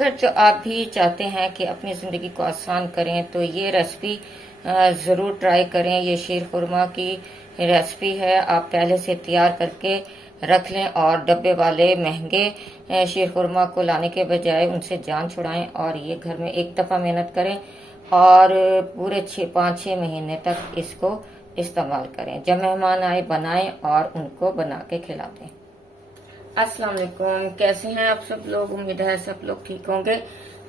अगर जो आप भी चाहते हैं कि अपनी ज़िंदगी को आसान करें तो ये रेसिपी ज़रूर ट्राई करें। ये शीर खुरमा की रेसिपी है, आप पहले से तैयार करके रख लें और डब्बे वाले महंगे शीर खुरमा को लाने के बजाय उनसे जान छुड़ाएं और ये घर में एक दफ़ा मेहनत करें और पूरे 5-6 महीने तक इसको इस्तेमाल करें। जब मेहमान आए बनाएं और उनको बना के खिला दें। अस्सलाम वालेकुम, कैसे हैं आप सब लोग? उम्मीद है सब लोग ठीक होंगे।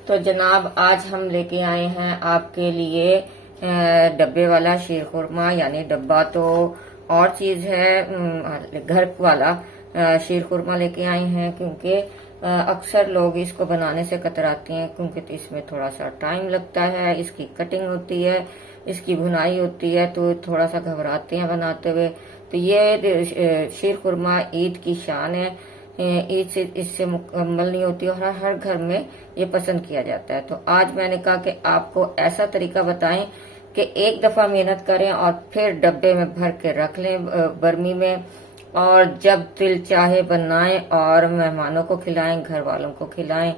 तो जनाब, आज हम लेके आए हैं आपके लिए डब्बे वाला शीर खुरमा, यानी डब्बा तो और चीज है, घर वाला शीर खुरमा लेके आए हैं, क्योंकि अक्सर लोग इसको बनाने से कतराते हैं क्योंकि इसमें थोड़ा सा टाइम लगता है, इसकी कटिंग होती है, इसकी भुनाई होती है, तो थोड़ा सा घबराते हैं बनाते हुए। तो ये शीर खुरमा ईद की शान है, ईद से इससे मुकम्मल नहीं होती और हर घर में ये पसंद किया जाता है। तो आज मैंने कहा कि आपको ऐसा तरीका बताएं कि एक दफा मेहनत करें और फिर डब्बे में भर के रख लें बर्मी में, और जब दिल चाहे बनाएं और मेहमानों को खिलाएं, घर वालों को खिलाएं।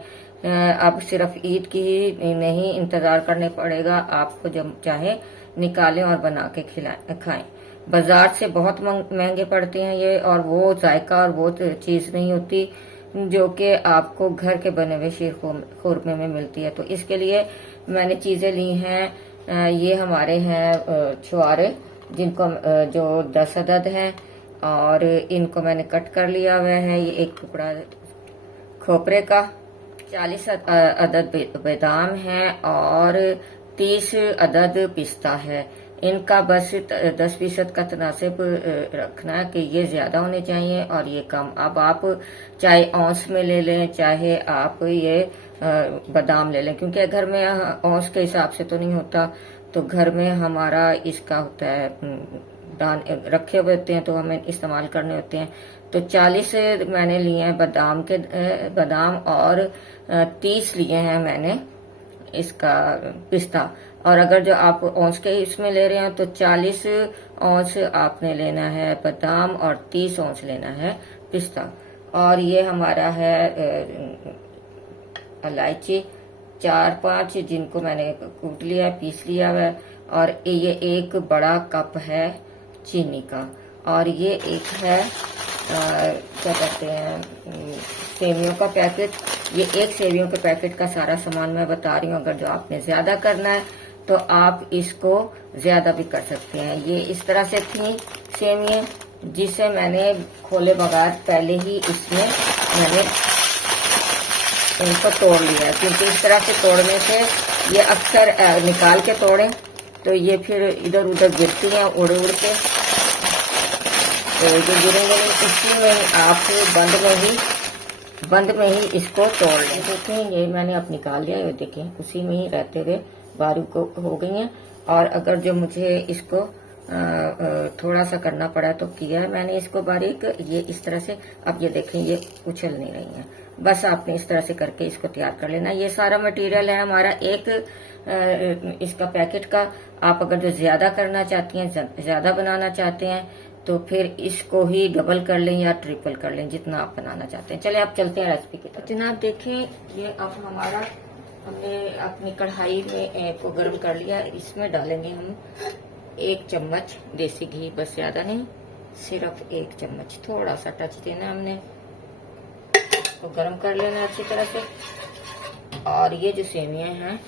अब सिर्फ ईद की ही नहीं इंतजार करने पड़ेगा, आपको जब चाहे निकालें और बना के खिलाएं खाएं। बाजार से बहुत महंगे पड़ते हैं ये, और वो जायका और वो चीज नहीं होती जो कि आपको घर के बने हुए शीर खुरमे में मिलती है। तो इसके लिए मैंने चीजें ली हैं। ये हमारे हैं छुआरे, जिनको जो 10 अदद हैं, और इनको मैंने कट कर लिया हुआ है। ये एक टुकड़ा खोपरे का, 40 अदद बादाम है और 30 अदद पिस्ता है। इनका बस 10% का तनासिब रखना है कि ये ज्यादा होने चाहिए और ये कम। अब आप चाहे औंस में ले लें, चाहे आप ये बादाम ले लें, क्योंकि घर में औंस के हिसाब से तो नहीं होता, तो घर में हमारा इसका होता है दान रखे हुए होते हैं, तो हमें इस्तेमाल करने होते हैं। तो 40 मैंने लिए हैं बादाम और 30 लिए हैं मैंने इसका पिस्ता। और अगर जो आप औंस के इसमें ले रहे हैं तो 40 औंस आपने लेना है बादाम और 30 औंस लेना है पिस्ता। और ये हमारा है इलायची 4-5, जिनको मैंने कूट लिया, पीस लिया है। और ये एक बड़ा कप है चीनी का, और ये एक है क्या कहते हैं सेवियों का पैकेट। ये एक सेवियों के पैकेट का सारा सामान मैं बता रही हूँ। अगर जो आपने ज्यादा करना है तो आप इसको ज्यादा भी कर सकते हैं। ये इस तरह से थी सेवियां, जिसे मैंने खोले बगैर पहले ही इसमें मैंने इनको तोड़ लिया, क्योंकि इस तरह से तोड़ने से ये अक्सर निकाल के तोड़ें तो ये फिर इधर उधर गिरती हैं उड़ उड़ के, तो जो गिरेंगे इसी में आप बंद में ही इसको तोड़ लें। देखें ये मैंने अब निकाल लिया, ये देखें उसी में ही रहते हुए बारीक हो गई हैं। और अगर जो मुझे इसको थोड़ा सा करना पड़ा तो किया है मैंने इसको बारीक, ये इस तरह से। अब ये देखें ये उछल नहीं रही हैं, बस आपने इस तरह से करके इसको तैयार कर लेना। ये सारा मटेरियल है हमारा एक इसका पैकेट का। आप अगर जो ज्यादा करना चाहती हैं, ज्यादा बनाना चाहते हैं, तो फिर इसको ही डबल कर लें या ट्रिपल कर लें, जितना आप बनाना चाहते हैं। चले आप चलते हैं रेसिपी की तरफ। जनाब देखें, ये अब हमारा हमने अपनी कढ़ाई में को गर्म कर लिया। इसमें डालेंगे हम 1 चम्मच देसी घी, बस ज्यादा नहीं, सिर्फ 1 चम्मच, थोड़ा सा टच देना हमने, तो गर्म कर लेना अच्छी तरह से। और ये जो सेवियां हैं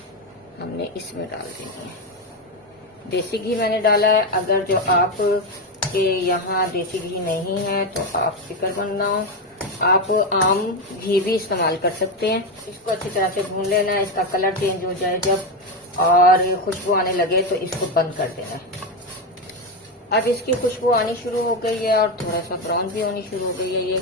हमने इसमें डाल देनी है। देसी घी मैंने डाला है। अगर जो आप के यहाँ देसी घी नहीं है तो आप फिक्रमंद ना हो, आप आम घी भी इस्तेमाल कर सकते हैं। इसको अच्छी तरह से भून लेना है। इसका कलर चेंज हो जाए जब और खुशबू आने लगे तो इसको बंद कर देना है। अब इसकी खुशबू आनी शुरू हो गई है और थोड़ा सा ब्राउन भी होनी शुरू हो गई है ये।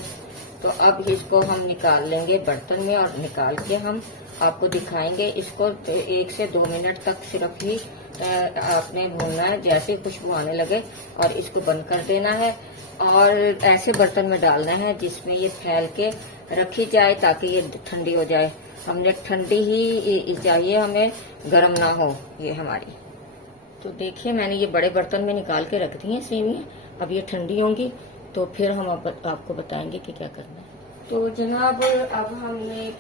तो अब इसको हम निकाल लेंगे बर्तन में, और निकाल के हम आपको दिखाएंगे। इसको 1 से 2 मिनट तक सिर्फ ही आपने भूनना है। जैसे ही खुशबू आने लगे और इसको बंद कर देना है, और ऐसे बर्तन में डालना है जिसमें ये फैल के रखी जाए ताकि ये ठंडी हो जाए। हमने ठंडी ही चाहिए, हमें गर्म ना हो ये हमारी। तो देखिए मैंने ये बड़े बर्तन में निकाल के रख दी है सेवियां। अब ये ठंडी होंगी तो फिर हम आपको बताएंगे कि क्या करना है। तो जनाब अब हमने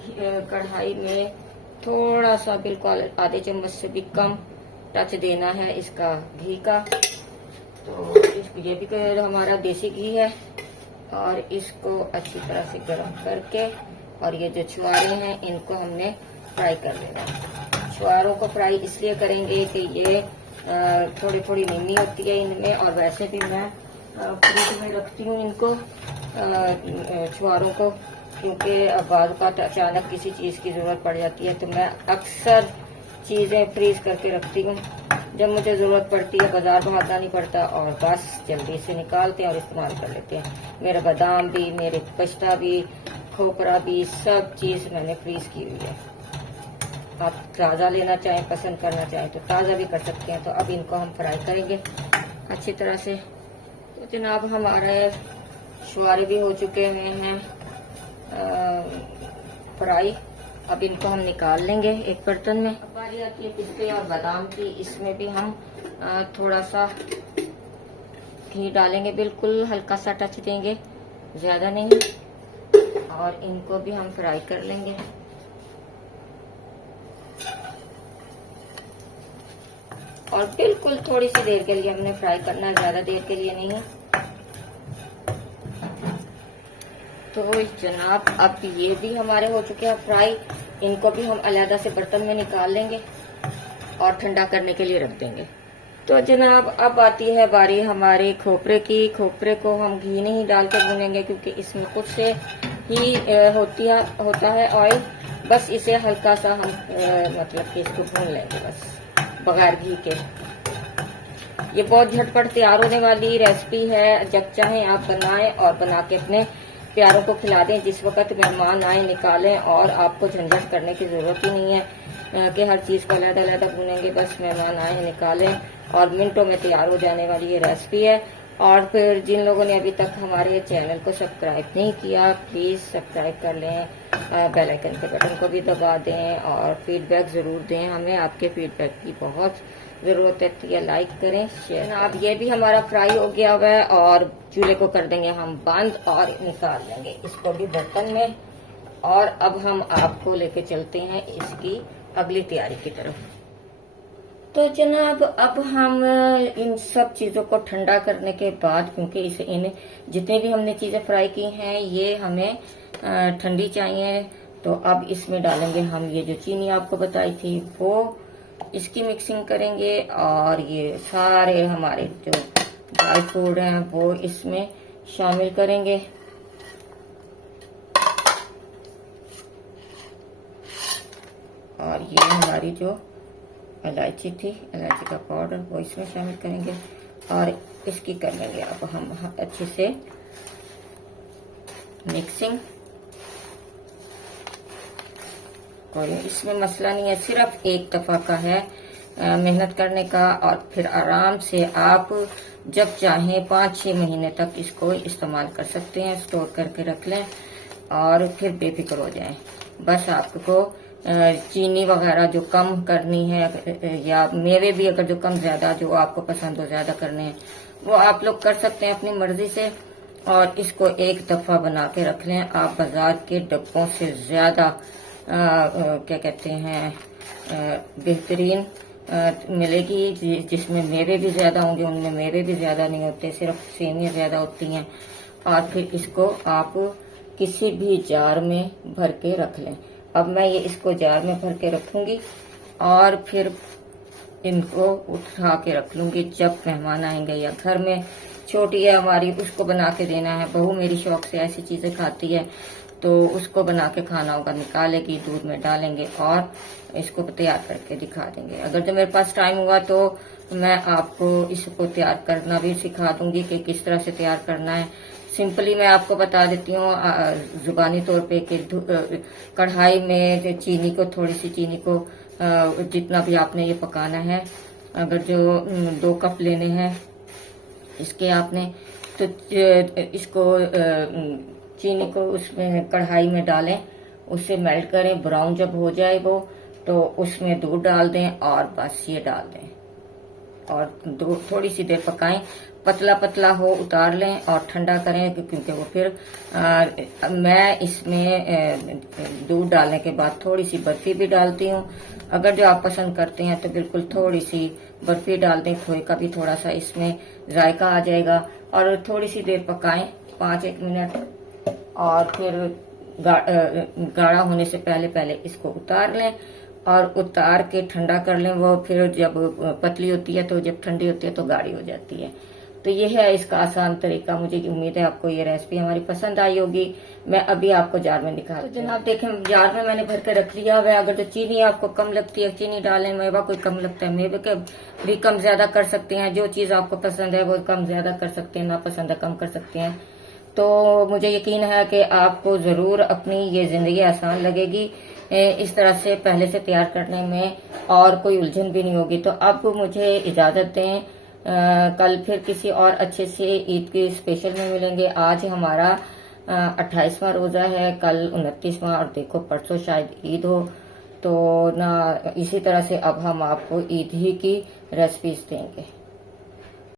कढ़ाई में थोड़ा सा बिल्कुल आधे चम्मच से भी कम टच देना है इसका घी का। तो ये भी हमारा देसी घी है और इसको अच्छी तरह से गर्म करके और ये जो छुआरे हैं इनको हमने फ्राई कर लेना। छुआरों को फ्राई इसलिए करेंगे कि ये थोड़ी थोड़ी नीमी होती है इनमें, और वैसे भी मैं फ्रिज में रखती हूँ इनको छुआरों को, क्योंकि बाद का अचानक किसी चीज की जरूरत पड़ जाती है तो मैं अक्सर चीजें फ्रीज करके रखती हूँ। जब मुझे जरूरत पड़ती है बाजार भागना नहीं पड़ता और बस जल्दी से निकालते हैं और इस्तेमाल कर लेते हैं। मेरा बादाम भी, मेरे पिस्ता भी, खोपरा भी, सब चीज मैंने फ्रीज की हुई है। आप ताज़ा लेना चाहें, पसंद करना चाहें तो ताज़ा भी कर सकते हैं। तो अब इनको हम फ्राई करेंगे अच्छी तरह से। तो जनाब हमारे छुआरे भी हो चुके हुए हैं फ्राई। अब इनको हम निकाल लेंगे एक बर्तन में। अब बारी आती है पिस्ते और बादाम की। इसमें भी हम थोड़ा सा घी डालेंगे, बिल्कुल हल्का सा टच देंगे, ज्यादा नहीं, और इनको भी हम फ्राई कर लेंगे। और बिल्कुल थोड़ी सी देर के लिए हमने फ्राई करना है, ज्यादा देर के लिए नहीं। तो जनाब अब ये भी हमारे हो चुके हैं फ्राई। इनको भी हम अलग से बर्तन में निकाल लेंगे और ठंडा करने के लिए रख देंगे। तो जनाब अब आती है बारी हमारे खोपरे की। खोपरे को हम घी नहीं डाल के भूनेंगे क्योंकि इसमें कुछ से ही होता है ऑयल। बस इसे हल्का सा हम मतलब कि इसको भून लेंगे बस बगैर घी के। ये बहुत झटपट तैयार होने वाली रेसिपी है। जब चाहें आप बनाएं और बना के अपने प्यारों को खिला दें। जिस वक्त मेहमान आए निकालें और आपको झंझट करने की जरूरत ही नहीं है कि हर चीज को अलग अलग भूनेंगे। बस मेहमान आए निकालें और मिनटों में तैयार हो जाने वाली ये रेसिपी है। और फिर जिन लोगों ने अभी तक हमारे चैनल को सब्सक्राइब नहीं किया प्लीज सब्सक्राइब कर लें, बेल आइकन के बटन को भी दबा दें और फीडबैक जरूर दें। हमें आपके फीडबैक की बहुत जरूरत है। लाइक करें, शेयर। अब ये भी हमारा फ्राई हो गया हुआ है और चूल्हे को कर देंगे हम बंद और निकाल लेंगे इसको भी बर्तन में। और अब हम आपको लेके चलते हैं इसकी अगली तैयारी की तरफ। तो जनाब अब हम इन सब चीजों को ठंडा करने के बाद, क्योंकि इन जितने भी हमने चीजें फ्राई की हैं ये हमें ठंडी चाहिए, तो अब इसमें डालेंगे हम ये जो चीनी आपको बताई थी वो इसकी मिक्सिंग करेंगे। और ये सारे हमारे जो ड्राई फ्रूट हैं वो इसमें शामिल करेंगे। और ये हमारी जो इलायची थी, इलायची का पाउडर, वो इसमें शामिल करेंगे और इसकी कर लेंगे अब हम अच्छे से मिक्सिंग। और इसमें मसला नहीं है, सिर्फ एक दफा का है मेहनत करने का। और फिर आराम से आप जब चाहें 5-6 महीने तक इसको इस्तेमाल कर सकते हैं। स्टोर करके रख लें और फिर बेफिक्र हो जाएं। बस आपको चीनी वगैरह जो कम करनी है या मेवे भी अगर जो कम ज्यादा जो आपको पसंद हो ज्यादा करने हैं वो आप लोग कर सकते हैं अपनी मर्जी से। और इसको एक दफा बना के रख लें। आप बाजार के डब्बों से ज्यादा क्या कहते हैं बेहतरीन मिलेगी, जिसमें मेवे भी ज्यादा होंगे। उनमें मेवे भी ज्यादा नहीं होते, सिर्फ सेवियां ज्यादा होती हैं। और फिर इसको आप किसी भी जार में भर के रख लें। अब मैं ये इसको जार में भर के रखूंगी और फिर इनको उठा के रख लूंगी। जब मेहमान आएंगे या घर में छोटी है हमारी उसको बना के देना है, बहू मेरी शौक से ऐसी चीजें खाती है तो उसको बना के खाना होगा, निकालेगी, दूध में डालेंगे और इसको तैयार करके दिखा देंगे। अगर जब मेरे पास टाइम हुआ तो मैं आपको इसको तैयार करना भी सिखा दूंगी कि किस तरह से तैयार करना है। सिंपली मैं आपको बता देती हूँ जुबानी तौर पे कि कढ़ाई में चीनी को, थोड़ी सी चीनी को जितना भी आपने ये पकाना है, अगर जो 2 कप लेने हैं इसके आपने, तो इसको चीनी को उसमें कढ़ाई में डालें, उससे मेल्ट करें, ब्राउन जब हो जाए वो तो उसमें दूध डाल दें और बस ये डाल दें। और थोड़ी सी देर पकाएं। पतला पतला हो उतार लें और ठंडा करें, क्योंकि वो फिर मैं इसमें दूध डालने के बाद थोड़ी सी बर्फी भी डालती हूँ। अगर जो आप पसंद करते हैं तो बिल्कुल थोड़ी सी बर्फी डाल दें, खोए का भी थोड़ा सा इसमें जायका आ जाएगा। और थोड़ी सी देर पकाएं, 5-1 मिनट, और फिर गाढ़ा होने से पहले पहले इसको उतार लें और उतार के ठंडा कर लें। वो फिर जब पतली होती है तो जब ठंडी होती है तो गाढ़ी हो जाती है। तो ये है इसका आसान तरीका। मुझे उम्मीद है आपको ये रेसिपी हमारी पसंद आई होगी। मैं अभी आपको जार में दिखा रही हूँ। तो जनाब देखें, जार में मैंने भर के रख लिया हुआ है। अगर तो चीनी आपको कम लगती है चीनी डालें, मेवा कोई कम लगता है मेवे के भी कम ज्यादा कर सकते हैं। जो चीज आपको पसंद है वो कम ज्यादा कर सकते हैं, ना पसंद है कम कर सकते हैं। तो मुझे यकीन है कि आपको जरूर अपनी ये जिंदगी आसान लगेगी इस तरह से पहले से तैयार करने में, और कोई उलझन भी नहीं होगी। तो अब मुझे इजाजत दें, कल फिर किसी और अच्छे से ईद की स्पेशल में मिलेंगे। आज हमारा 28वां रोजा है, कल 29वां, और देखो परसों शायद ईद हो। तो ना इसी तरह से अब हम आपको ईद ही की रेसिपीज देंगे।